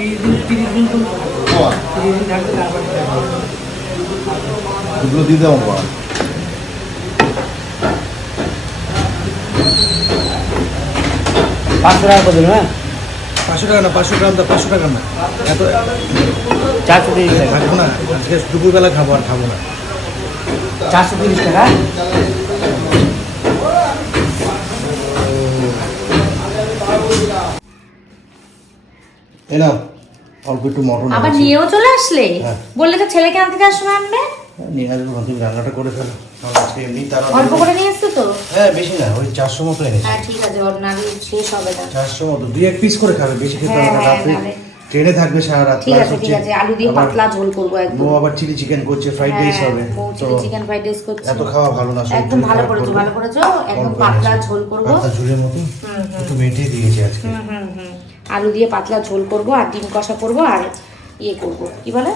তিরিশ দিয়ে দাও বাবা পাঁচশো টাকা করে দেবেন হ্যাঁ পাঁচশো টাকা না পাঁচশো গ্রাম দা পাঁচশো টাকা না এত চারশো তিরিশ টাকা খাব না আজকে দুপুরবেলা খাব আর খাব না চারশো তিরিশ টাকা নাও। অল্প একটু মটন আবার নিয়েও চলে আসলে? হ্যাঁ। বললে তো ছেলেকে আনতে যাওয়ার সময় আনবে? নিয়ে আসব তুমি রান্নাটা করে ফেলো। এমনি তারা অল্প করে নিয়ে এসছো তো? হ্যাঁ বেশি না ওই চারশো মতো এনেছি। হ্যাঁ ঠিক আছে ওর নাড়ি শেষ হবে না চারশো মতো দুই এক পিস করে খাবে বেশি খেতে হ্যাঁ, হবে না। হ্যাঁ, রাত্রে ট্রেনে থাকবে সারা রাত ঠিক আছে ঠিক আছে আলু দিয়ে পাতলা ঝোল করব একদম। বউ আবার চিলি চিকেন করছে ফ্রাইড রাইস হবে। তো চিকেন ফ্রাইড রাইস করছি। এত খাওয়া ভালো না একদম ভালো করেছ ভালো করেছ। একদম পাতলা ঝোল করব। পাতলা ঝোলের মতো একটু মেটে দিয়েছি আজকে। হুম হুম হুম। আলু দিয়ে পাতলা ঝোল করব আর ডিম কষা করব আর ইয়ে করব। কি বলে?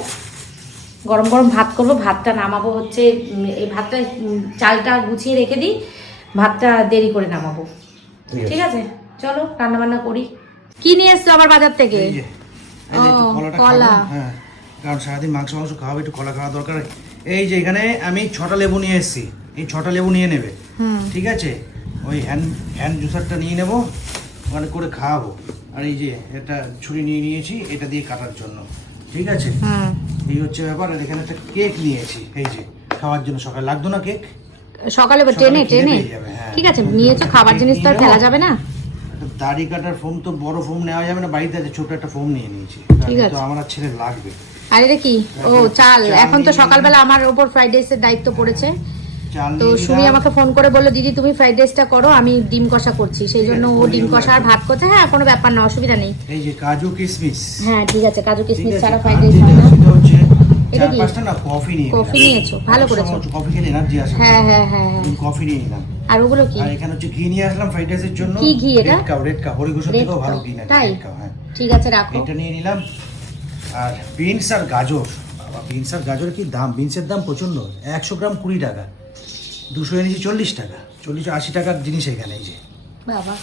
গরম গরম ভাত করব। ভাতটা নামাবো হচ্ছে এই ভাতটা চালটা গুছিয়ে রেখে দিই। ভাতটা দেরি করে নামাবো। ঠিক আছে। চলো রান্না বান্না করি। কি নিয়ে এসছো আবার বাজার থেকে? কলা। হ্যাঁ। কারণ সারাদিন মাংস মাংস খাওয়াবে একটু কলা খাওয়া দরকার। এই যে এখানে আমি ছটা লেবু নিয়ে এসেছি। এই ছটা লেবু নিয়ে নেবে। হুম। ঠিক আছে? ওই হ্যান্ড হ্যান্ড জুসারটা নিয়ে নেব। ওখানে করে খাওয়াবো। আর এই যে এটা ছুরি নিয়ে নিয়েছি এটা দিয়ে কাটার জন্য। ঠিক আছে? এই হচ্ছে ব্যাপার আর এখানে একটা কেক নিয়েছি। এই যে খাওয়ার জন্য সকালে। লাগতো না কেক? সকালে ট্রেনে ট্রেনে হ্যাঁ। ঠিক আছে নিয়েছো খাবার জিনিস তো আর ফেলা যাবে না। দাড়ি কাটার ফোম তো বড় ফোম নেওয়া যাবে না বাড়িতে আছে ছোট একটা ফোম নিয়ে নিয়েছি। ঠিক তো আছে। আমার আর ছেলে লাগবে। আর এটা কি? ও চাল। এখন তো সকালবেলা আমার উপর ফ্রাইড রাইসের দায়িত্ব পড়েছে। তো সুমি আমাকে ফোন করে বলল দিদি তুমি ফ্রাইড রাইসটা করো আমি ডিম কষা করছি। সেই জন্য ও ডিম কষা আর ভাত করছে। হ্যাঁ কোনো ব্যাপার না অসুবিধা নেই। এই যে কাজু কিশমিশ। হ্যাঁ ঠিক আছে কাজু কিশমিশ ছাড়া ফ্রাইড রাইস হয় না। এটা কি? পাঁচটা না কফি নিয়ে কফি নিয়েছো, ভালো করেছ। কফি খেলে এনার্জি আসে। হ্যাঁ হ্যাঁ হ্যাঁ কফি নিয়ে নিলাম। আর ওগুলো কি? আর এখানে হচ্ছে ঘি নিয়ে আসলাম ফ্রাইড রাইসের জন্য। কি ঘি এটা? রেড কাউ রেড কাউ হরিঘোষের থেকেও ভালো ঘি না তাই? রেড কাউ ঠিক আছে রাখো। এটা নিয়ে নিলাম। আর বিনস আর গাজর। বাবা বিনস আর গাজর কি দাম? বিনসের দাম প্রচণ্ড। একশো গ্রাম কুড়ি টাকা। দুশো এনেছি চল্লিশ টাকা। চল্লিশ আশি টাকার জিনিস এখানে এই যে। বাবা।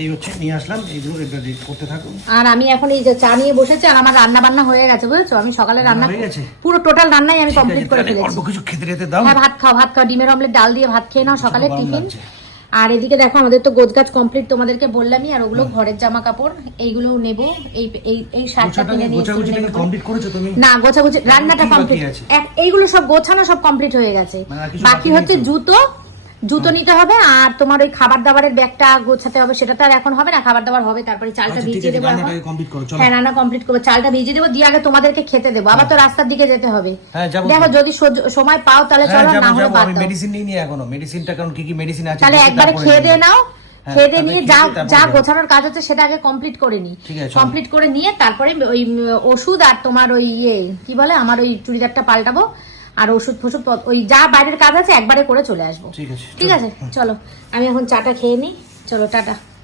এই হচ্ছে নিয়ে আসলাম এটা রেড করতে থাকুন। আর আমি এখন এই যে চা নিয়ে বসেছি আর আমার রান্না বান্না হয়ে গেছে বুঝেছ? আমি সকালে রান্না হয়ে গেছে? পুরো টোটাল রান্নাই আমি কমপ্লিট করে ফেলেছি অল্প কিছু খেতে খেতে দাও। হ্যাঁ ভাত খাও ভাত খাও ডিমের অমলেট ডাল দিয়ে ভাত খেয়ে নাও সকালে গরম টিফিন। আর এদিকে দেখো আমাদের তো গোছগাছ কমপ্লিট তোমাদেরকে বললামই আর ওগুলো ঘরের জামা কাপড় এইগুলো নেব এই এই এই শার্টটা কিনে নিয়ে কমপ্লিট করেছ তুমি? না গোছাগুছি রান্নাটা কমপ্লিট? এইগুলো সব গোছানো সব কমপ্লিট হয়ে গেছে। মানে বাকি হচ্ছে জুতো জুতো নিতে হবে আর তোমার ওই খাবার দাবারের ব্যাগটা গোছাতে হবে সেটা তো আর এখন হবে না। খাবার দাবার হবে তারপরে চালটা আচ্ছা, ভিজিয়ে দেবো। হ্যাঁ রান্না কমপ্লিট করব। চালটা ভিজিয়ে দেবো দিয়ে আগে তোমাদেরকে খেতে দেবো। আবার তো রাস্তার দিকে যেতে হবে। হ্যাঁ, দেখো যদি সময় পাও তাহলে হ্যাঁ চলো না হলে বাদ দাও। মেডিসিন নিই নি এখনও। মেডিসিনটা কারণ কি কি মেডিসিন আছে তাহলে একবারে খেয়ে। দিয়ে নাও হ্যাঁ, খেয়ে নিয়ে যা যা গোছানোর কাজ হচ্ছে সেটা আগে কমপ্লিট করে নি। কমপ্লিট করে নিয়ে তারপরে ওই ওষুধ আর তোমার ওই ইয়ে কি বলে আমার ওই চুড়িদারটা পাল্টাবো। আর ওষুধ ফষুধ ওই যা বাইরের কাজ আছে একবারে করে চলে আসব। ঠিক আছে, ঠিক আছে? চলো আমি এখন চাটা খেয়ে নিই। চলো টাটা।